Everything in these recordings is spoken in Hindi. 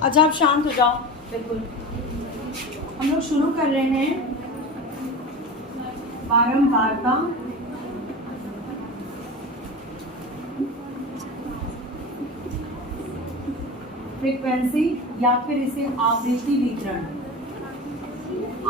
अच्छा आप शांत हो जाओ। बिल्कुल हम लोग शुरू कर रहे हैं बारंबारता फ्रीक्वेंसी या फिर इसे आवृत्ति वितरण,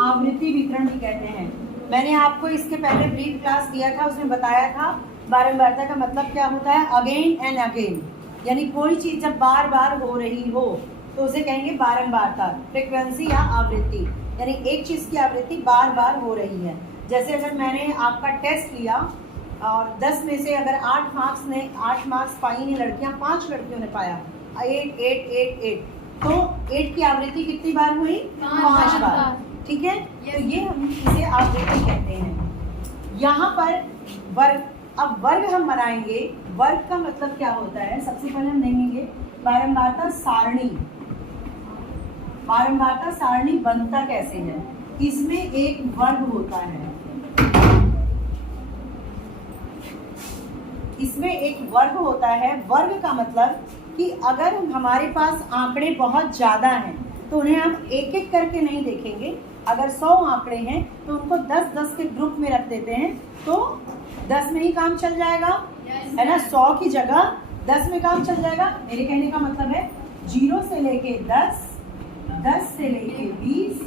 आवृत्ति वितरण भी कहते हैं। मैंने आपको इसके पहले ब्रीफ क्लास दिया था, उसमें बताया था बारंबारता का मतलब क्या होता है, अगेन एंड अगेन, यानी कोई चीज़ जब बार बार हो रही हो तो उसे कहेंगे बारंबारता। फ्रीक्वेंसी या आवृत्ति यानी एक चीज़ की आवृत्ति बार बार हो रही है। जैसे अगर मैंने आपका टेस्ट लिया और 10 में से अगर 8 मार्क्स पाई नहीं लड़कियां, 5 लड़कियों ने पाया 8 8 8 8, तो 8 की आवृत्ति कितनी बार हुई, 5 बार। ठीक है, तो ये हम इसे आवृत्ति कहते हैं। यहाँ पर वर्ग, अब वर्ग हम बनाएंगे। वर्ग का मतलब क्या होता है, सबसे पहले हम देखेंगे बारंबारता सारणी। बारंबारता सारणी बनता कैसे है, इसमें एक वर्ग होता है, इसमें एक वर्ग होता है। वर्ग का मतलब कि अगर हमारे पास आंकड़े बहुत ज़्यादा हैं तो उन्हें हम एक एक करके नहीं देखेंगे। अगर 100 आंकड़े हैं तो उनको 10-10 के ग्रुप में रख देते हैं, तो 10 में ही काम चल जाएगा, है ना। 100 की जगह 10 में काम चल जाएगा। मेरे कहने का मतलब है 0 से लेके 10, 10 से लेके 20,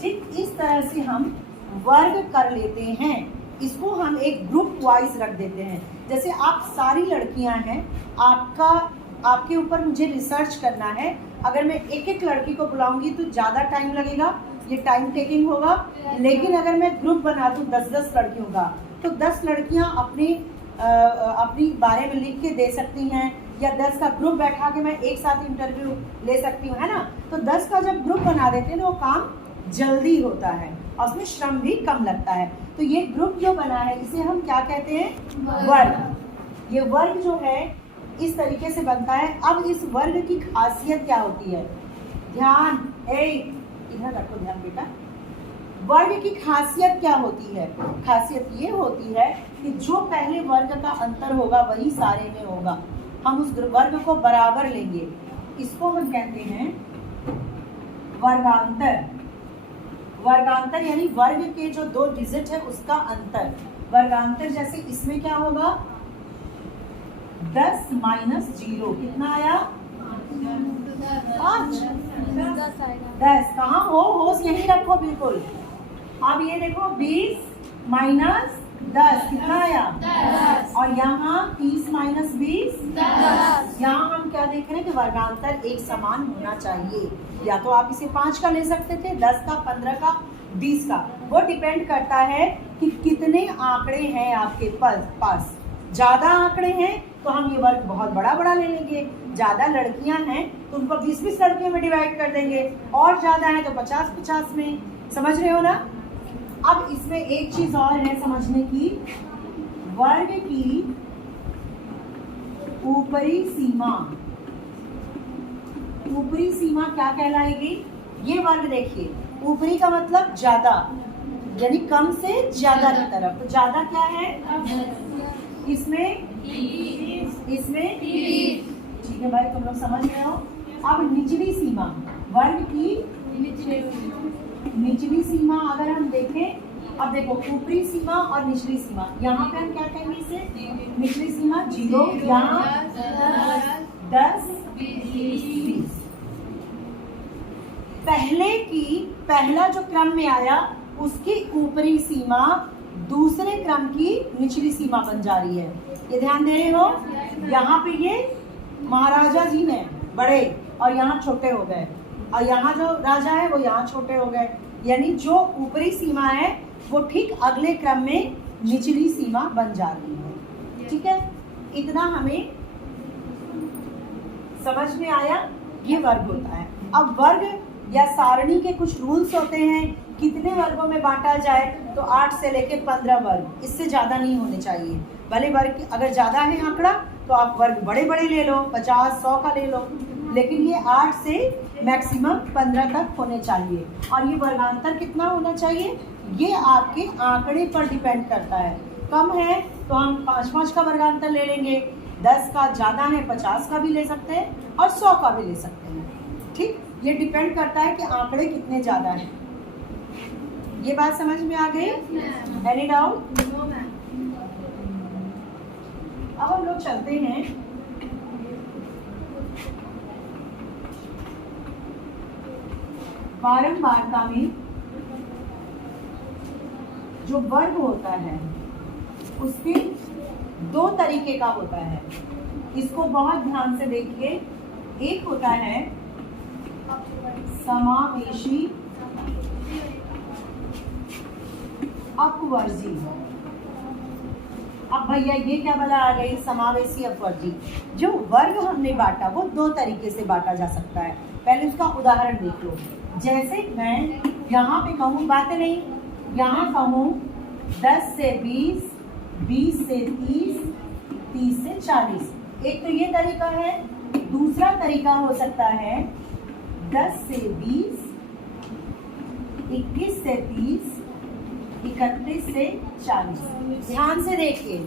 ठीक इस तरह से हम वर्ग कर लेते हैं। इसको हम एक ग्रुप वाइज रख देते हैं। जैसे आप सारी लड़कियां हैं, आपके ऊपर मुझे रिसर्च करना है। अगर मैं एक एक लड़की को बुलाऊंगी तो ज़्यादा टाइम लगेगा, ये टाइम टेकिंग होगा। लेकिन अगर मैं ग्रुप बना दूँ 10-10 लड़कियों का, तो 10 लड़कियां अपनी बारे में लिख के दे सकती हैं, या 10 का ग्रुप बैठा के मैं एक साथ इंटरव्यू ले सकती हूँ, है ना। तो 10 का जब ग्रुप बना देते हैं तो वो काम जल्दी होता है और उसमें श्रम भी कम लगता है। तो ये ग्रुप जो बना है इसे हम क्या कहते हैं, वर्ग। ये वर्ग जो है इस तरीके से बनता है। अब इस वर्ग की खासियत क्या होती है, ध्यान, इधर रखो ध्यान बेटा। वर्ग की खासियत क्या होती है, खासियत ये होती है कि जो पहले वर्ग का अंतर होगा वही सारे में होगा। हम उस वर्ग को बराबर लेंगे, इसको हम कहते हैं वर्गांतर। वर्गांतर यानी वर्ग के जो 2 डिजिट है उसका अंतर, वर्गांतर। जैसे इसमें क्या होगा, 10 - 0 कितना आया, 5। 10 कहाँ हो, होश यहीं रखो बिल्कुल। अब ये देखो 20 - 10 कितना आया, 10। और यहाँ 30 - 20, 10। यहाँ हम क्या देख रहे हैं कि वर्गांतर एक समान होना चाहिए। या तो आप इसे 5 का ले सकते थे, 10 का, 15 का, 20 का। वो डिपेंड करता है कि कितने आंकड़े हैं आपके पास। ज़्यादा आंकड़े हैं तो हम ये वर्ग बहुत बड़ा बड़ा ले लेंगे। ज़्यादा लड़कियां हैं तो उनको 20-20 लड़कियों में डिवाइड कर देंगे, और ज़्यादा है तो 50-50 में। समझ रहे हो ना। अब इसमें एक चीज़ और है समझने की, वर्ग की ऊपरी सीमा। ऊपरी सीमा क्या कहलाएगी, ये वर्ग देखिए, ऊपरी का मतलब ज्यादा, यानी कम से ज्यादा की तरफ। तो ज्यादा क्या है, इसमें ठीक है भाई, तुम लोग समझ रहे हो। अब निचली सीमा, वर्ग की निचली सीमा अगर हम देखें, अब देखो ऊपरी सीमा और निचली सीमा, यहाँ पे हम क्या कहेंगे इसे, निचली सीमा 0, यहाँ 10 20। पहला जो क्रम में आया उसकी ऊपरी सीमा दूसरे क्रम की निचली सीमा बन जा रही है। ये ध्यान दे रहे हो। यहाँ पे ये महाराजा जी ने बड़े और यहाँ छोटे हो गए, और यहाँ जो राजा है वो यहाँ छोटे हो गए। यानी जो ऊपरी सीमा है वो ठीक अगले क्रम में निचली सीमा बन जा रही है। ठीक है, इतना हमें समझ में आया। ये वर्ग होता है। अब वर्ग या सारणी के कुछ रूल्स होते हैं, कितने वर्गों में बांटा जाए, तो 8 से लेके 15 वर्ग, इससे ज़्यादा नहीं होने चाहिए। भले वर्ग अगर ज़्यादा है आंकड़ा तो आप वर्ग बड़े बड़े ले लो, 50-100 का ले लो, लेकिन ये 8 से मैक्सिमम 15 तक होने चाहिए। और ये वर्गांतर कितना होना चाहिए, ये आपके आंकड़े पर डिपेंड करता है। कम है तो हम 5-5 का वर्गांतर ले लेंगे, 10 का ज़्यादा है 50 का भी ले सकते हैं, और 100 का भी ले सकते हैं। ठीक, ये डिपेंड करता है कि आंकड़े कितने ज़्यादा हैं। ये बात समझ में आ गई? Any doubt? अब हम लोग चलते हैं बारंबारता में जो वर्ग होता है उसके दो तरीके का होता है। इसको बहुत ध्यान से देखिए। एक होता है समावेशी अपवर्जी। अब भैया ये क्या बला आ गई? समावेशी अपवर्जी। जो वर्ग हमने बांटा वो दो तरीके से बांटा जा सकता है। पहले उसका उदाहरण देख लो। जैसे मैं यहाँ पे कहूँ, बातें नहीं, यहाँ कहूँ 10 से 20, 20 से 30, 30 से 40। एक तो ये तरीका है। दूसरा तरीका हो सकता है 10 से 20, 21 से 30, 31 से 40। ध्यान से देखिए,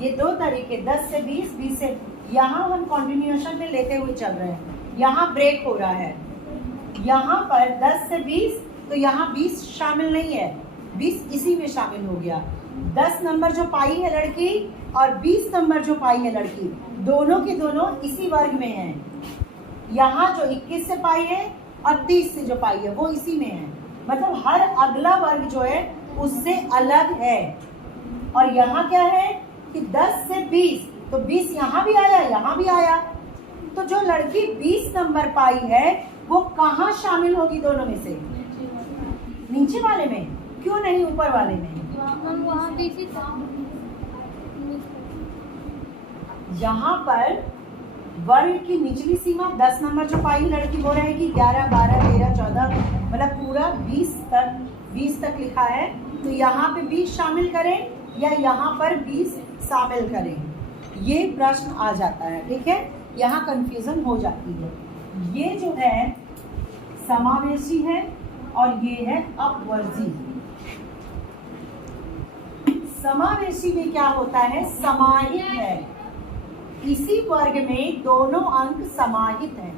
ये दो तरीके 10 से 20, 20 से, यहाँ हम कॉन्टिन्यूएशन में लेते हुए चल रहे हैं, यहाँ ब्रेक हो रहा है। यहाँ पर 10 से 20, तो यहाँ 20 शामिल नहीं है, 20 इसी में शामिल हो गया। 10 नंबर जो पाई है लड़की और 20 नंबर जो पाई है लड़की, दोनों के दोनों इसी वर्ग में हैं। यहाँ जो 21 से पाई है और 30 से जो पाई है वो इसी में है। मतलब हर अगला वर्ग जो है उससे अलग है। और यहाँ क्या है कि 10 से 20, तो 20 यहाँ भी आया, यहाँ भी आया। तो जो लड़की 20 नंबर पाई है वो कहाँ शामिल होगी दोनों में से? नीचे वाले में। क्यों नहीं ऊपर वाले में? यहाँ पर वर्ग की निचली सीमा 10 नंबर जो पाई लड़की वो रहेगी 11, 12, 13, 14, मतलब पूरा 20 तक लिखा है। तो यहाँ पे 20 शामिल करें या यहाँ पर 20 शामिल करें, ये प्रश्न आ जाता है। ठीक है, यहाँ कंफ्यूजन हो जाती है। ये जो है समावेशी है और ये है अपवर्जी। समावेशी में क्या होता है? समाहित है। इसी वर्ग में दोनों अंक समाहित हैं।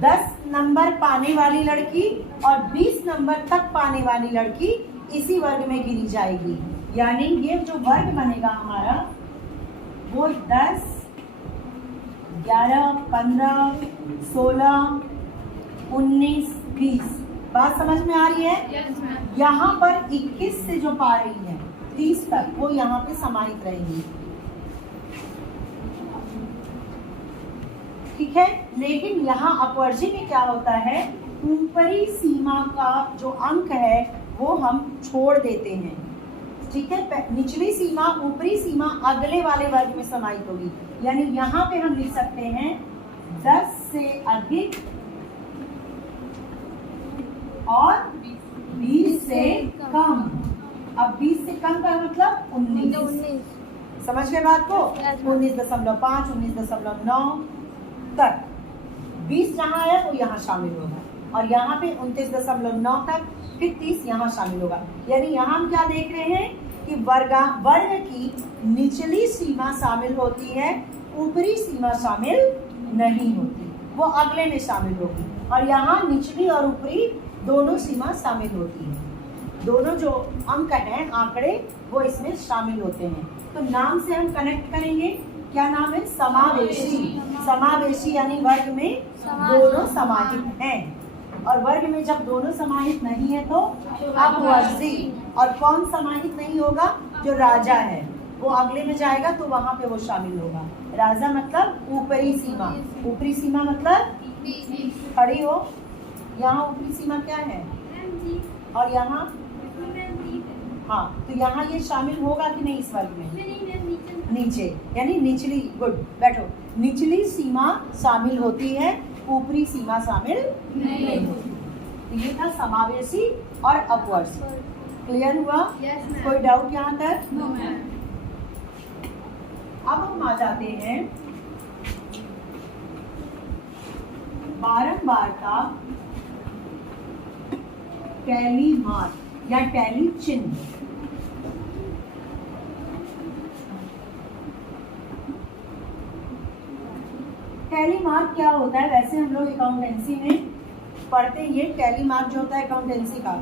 10 नंबर पाने वाली लड़की और 20 नंबर तक पाने वाली लड़की इसी वर्ग में गिनी जाएगी। यानी ये जो वर्ग बनेगा हमारा वो 10, 11, 15, 16, 19, 20। बात समझ में आ रही है? यहाँ पर 21 से जो पा रही है 30 तक, वो यहाँ पे समाहित रहेंगी। ठीक है, लेकिन यहाँ अपवर्जी में क्या होता है? ऊपरी सीमा का जो अंक है वो हम छोड़ देते हैं। ठीक है, निचली सीमा, ऊपरी सीमा अगले वाले वर्ग में समाहित होगी। यानी यहाँ पे हम लिख सकते हैं 10 से अधिक और 20 से कम। अब 20 से कम का मतलब 19। समझ गए बात को? 19.5, 19.9 तक 20 जहाँ है वो यहाँ शामिल होगा और यहाँ पे 29.9 तक, फिर 30 यहाँ शामिल होगा। यानी यहाँ हम क्या देख रहे हैं कि वर्ग की निचली सीमा शामिल होती है, ऊपरी सीमा शामिल नहीं होती, वो अगले में शामिल होगी। और यहाँ निचली और ऊपरी दोनों सीमा शामिल होती है। दोनों जो अंक हैं, आंकड़े, वो इसमें शामिल होते हैं। तो नाम से हम कनेक्ट करेंगे। क्या नाम है? समावेशी। समावेशी यानी वर्ग में दोनों समाहित हैं। और वर्ग में जब दोनों समाहित नहीं है तो अपवर्जी। और कौन समाहित नहीं होगा? जो राजा है, वो अगले में जाएगा तो वहां पे वो शामिल होगा। राजा मतलब ऊपरी सीमा। ऊपरी सीमा मतलब खड़ी हो। यहाँ ऊपरी सीमा क्या है? और यहाँ, हाँ, तो यहाँ ये शामिल होगा कि नहीं इस वर्ग में? नीचे, यानी निचली। गुड, बैठो। निचली सीमा शामिल होती है, ऊपरी सीमा शामिल नहीं होती। तो ये था समावेशी और अपवर्स। क्लियर हुआ? कोई डाउट यहाँ तक? अब हम आ जाते हैं बारंबारता टैली मार्क या टैली चिन्ह। टैली मार्क क्या होता है? वैसे हम लोग अकाउंटेंसी में पढ़ते हैं, ये टैली मार्क जो होता है अकाउंटेंसी का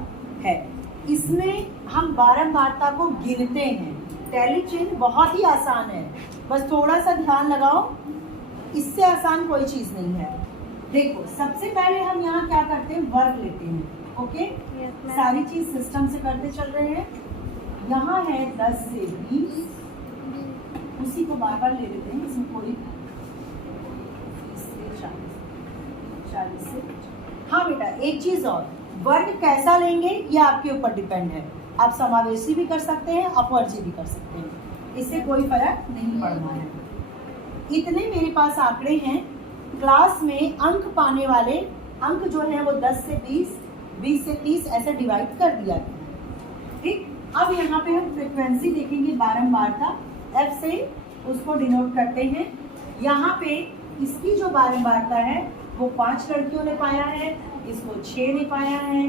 है, इसमें हम बारंबारता को गिनते हैं। टैली चिन्ह बहुत ही आसान है, बस थोड़ा सा ध्यान लगाओ, इससे आसान कोई चीज़ नहीं है। देखो सबसे पहले हम यहाँ क्या करते हैं, वर्ग लेते हैं। ओके, सारी चीज़ सिस्टम से करते चल रहे हैं। यहाँ है 10 से 20, उसी को बार बार ले लेते हैं, इसमें कोई 40 से। हाँ बेटा, एक चीज़ और, वर्ग कैसा लेंगे ये आपके ऊपर डिपेंड है। आप समावेशी भी कर सकते हैं, अपवर्जी भी कर सकते हैं, इससे कोई फर्क नहीं पड़ना है। इतने मेरे पास आंकड़े हैं। क्लास में अंक पाने वाले अंक जो है वो 10 से 20, 20 से 30 ऐसे डिवाइड कर दिया गया। ठीक, अब यहाँ पे हम फ्रीक्वेंसी देखेंगे, बारंबारता F से उसको डिनोट करते हैं। यहाँ पे इसकी जो बारंबारता है वो 5 लड़कियों ने पाया है, इसको 6 ने पाया है,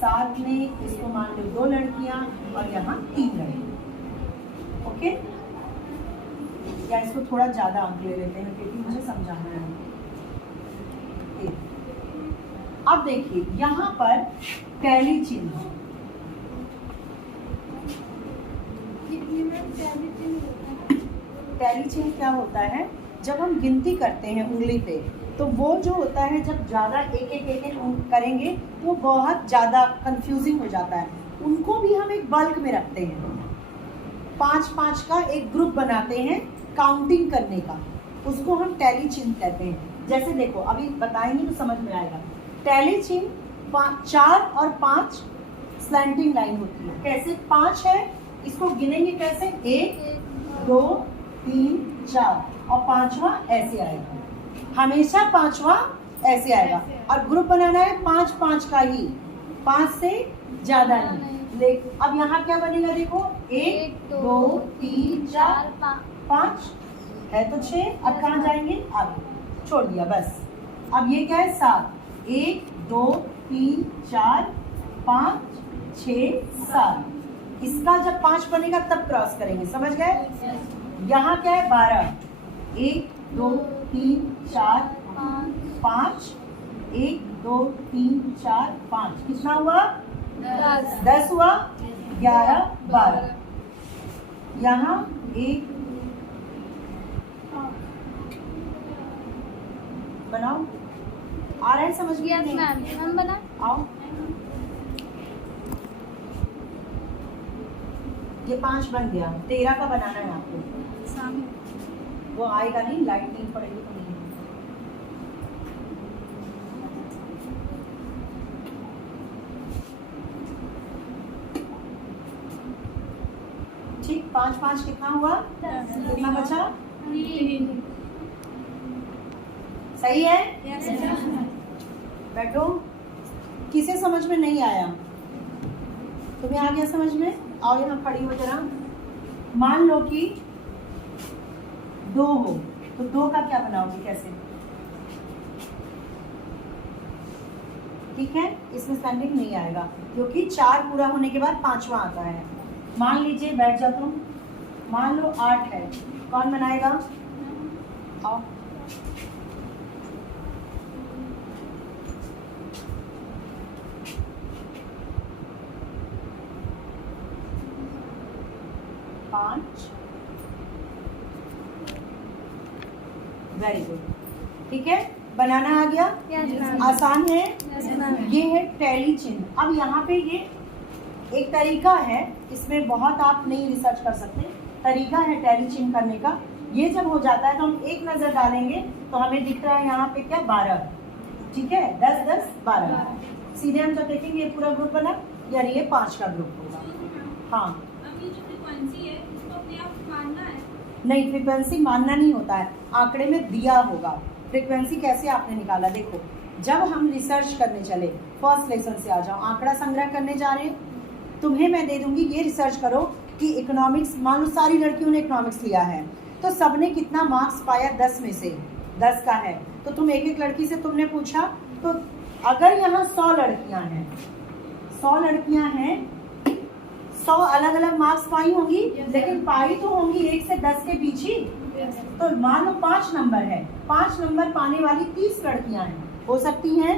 7 ने, इसको मान लो 2 लड़कियां और यहाँ 3 लड़के। ओके, या इसको थोड़ा ज़्यादा अंक ले लेते हैं क्योंकि मुझे समझाना है। अब देखिए यहाँ पर टैली चिन्ह, टैली चिन्ह क्या होता है? जब हम गिनती करते हैं उंगली पे, तो वो जो होता है जब ज़्यादा एक एक करेंगे वो बहुत ज़्यादा कंफ्यूजिंग हो जाता है। उनको भी हम एक बल्क में रखते हैं, 5-5 का एक ग्रुप बनाते हैं काउंटिंग करने का, उसको हम टैली चिन्ह कहते हैं। जैसे देखो अभी बताएंगे तो समझ में आएगा। टैली चिन्ह 4 और 5 स्लैंटिंग लाइन होती है। कैसे? 5 है, इसको गिनेंगे कैसे? 1 2 3 4 और 5वां ऐसे आएगा, हमेशा 5वां ऐसे आएगा। और ग्रुप बनाना है 5-5 का ही, 5 से ज़्यादा नहीं। अब यहाँ क्या बनेगा? देखो 1 2 3 4 5 है तो 6, अब कहाँ जाएंगे? आगे छोड़ दिया बस। अब ये क्या है? 7, 1 2 3 4 5 6 7। इसका जब 5 बनेगा तब क्रॉस करेंगे, समझ गए? यहाँ क्या है? 12, 1 2 3 4 5, 1 2 3 4 5, कितना हुआ? 10 हुआ, 11 12। यहाँ 1 बनाओ, आ रहा है समझ में? यस मैम, बना आओ, ये 5 बन गया, 13 का बनाना है आपको। सामने वो आएगा नहीं, लाइट नहीं पड़ेगी तो नहीं। ठीक, 5-5 कितना हुआ? कितना बचा? सही है? बैठो। किसे समझ में नहीं आया? तुम्हें आ गया समझ में? आओ यहाँ खड़ी हो जरा। मान लो कि 2 हो तो 2 का क्या बनाओगे? कैसे? ठीक है, इसमें स्टैंडिंग नहीं आएगा क्योंकि 4 पूरा होने के बाद 5वां आता है। मान लीजिए, बैठ जाओ तुम। मान लो 8 है, कौन बनाएगा? आओ। वेरी गुड, ठीक है, बनाना आ गया? आसान है? ये है टैली चिन्ह। अब यहाँ पे ये एक तरीका है, इसमें बहुत आप नहीं रिसर्च कर सकते, तरीका है टैली चिन्ह करने का। ये जब हो जाता है तो हम एक नज़र डालेंगे तो हमें दिख रहा है यहाँ पे क्या? 12, ठीक है, 10 10 12। सीधे हम जब देखेंगे ये पूरा ग्रुप बना, यानी ये 5 का ग्रुप होगा। हाँ, अब ये जो फ्रीक्वेंसी है इसको अपने आप मानना है? नहीं, फ्रीक्वेंसी मानना नहीं होता है, आंकड़े में दिया होगा। फ्रीक्वेंसी कैसे आपने निकाला? देखो, जब हम रिसर्च करने चले, फर्स्ट लेसन से आ जाओ, आंकड़ा संग्रह करने जा रहे हैं, तुम्हें मैं दे दूंगी, ये रिसर्च करो कि इकोनॉमिक्स, मान लो सारी लड़कियों ने इकोनॉमिक्स लिया है तो सबने कितना मार्क्स पाया? 10 में से 10 का है तो तुम एक एक लड़की से तुमने पूछा, तो अगर यहाँ 100 लड़कियाँ हैं, 100 लड़कियाँ हैं, 100 अलग अलग मार्क्स पाई होंगी, लेकिन पाई तो होंगी 1 से 10 के बीच ही, तो मान लो 5 नंबर है, 5 नंबर पाने वाली 30 लड़कियां हैं, हो सकती हैं।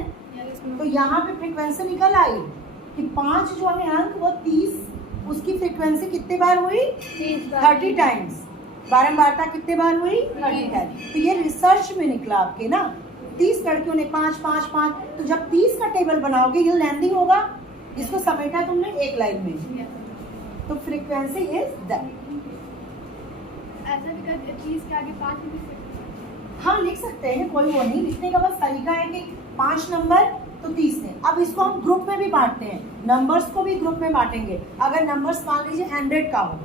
तो यहाँ पे फ्रीक्वेंसी निकल आई कि 5 जो है अंक वो 30, उसकी फ्रीक्वेंसी कितने बार हुई? 30 टाइम्स। बारंबारता कितने बार हुई? 30 टाइम्स। तो ये रिसर्च में निकला आपके ना, 30 लड़कियों ने 5 5 5। तो जब 30 का टेबल बनाओगे ये लेंथी होगा, इसको समेटा तुमने एक लाइन में, तो फ्रीक्वेंसी इज दैट। ऐसा भी कर 30 के आगे 5 भी लिख सकते हाँ लिख सकते हैं, कोई वो नहीं, लिखने का बस तरीका है कि 5 नंबर तो 30 है। अब इसको हम ग्रुप में भी बांटते हैं, नंबर्स को भी ग्रुप में बांटेंगे। अगर नंबर्स मान लीजिए 100 का हो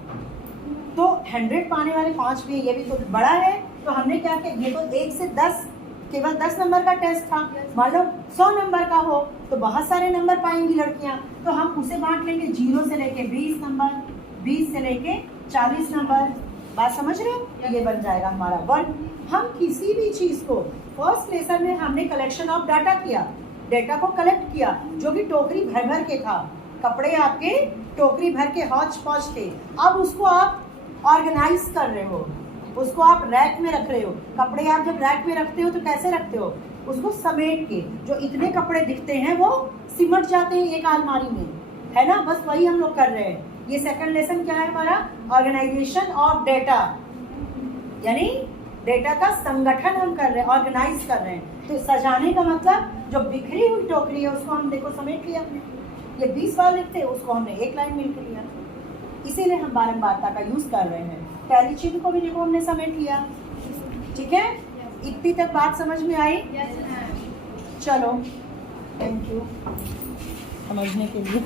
तो 100 पाने वाले 5 भी है, ये भी तो बड़ा है। तो हमने क्या किया, ये तो 1 से 10 केवल 10 नंबर का टेस्ट था। मान लो 100 नंबर का हो तो बहुत सारे नंबर पाएंगी लड़कियां, तो हम उसे बांट लेंगे 0 से लेके 20 नंबर, 20 से लेके 40 नंबर। बात समझ रहे हो? ये बन जाएगा हमारा वर्ग। हम किसी भी चीज को फर्स्ट लेसन में हमने कलेक्शन ऑफ डाटा किया, डेटा को कलेक्ट किया, जो कि टोकरी भर भर के था, कपड़े आपके टोकरी भर के हौच पौच थे। अब उसको आप ऑर्गेनाइज कर रहे हो, उसको आप रैक में रख रहे हो। कपड़े आप जब रैक में रखते हो तो कैसे रखते हो? उसको समेट के, जो इतने कपड़े दिखते हैं वो सिमट जाते हैं एक अलमारी में, है ना? बस वही हम लोग कर रहे हैं। ये सेकंड लेसन क्या है हमारा? ऑर्गेनाइजेशन ऑफ डेटा, यानी डेटा का संगठन हम कर रहे हैं, ऑर्गेनाइज कर रहे हैं। तो सजाने का मतलब जो बिखरी हुई टोकरी है उसको हम देखो समेट लिया हमने। ये 20 बार लिखते हैं, उसको हमने एक लाइन मिल के लिया। इसीलिए हम बारंबारता का यूज कर रहे हैं। पहली चिन्ह को भी देखो हमने समेट लिया। ठीक है, इतनी तक बात समझ में आई? चलो, थैंक यू समझने के लिए।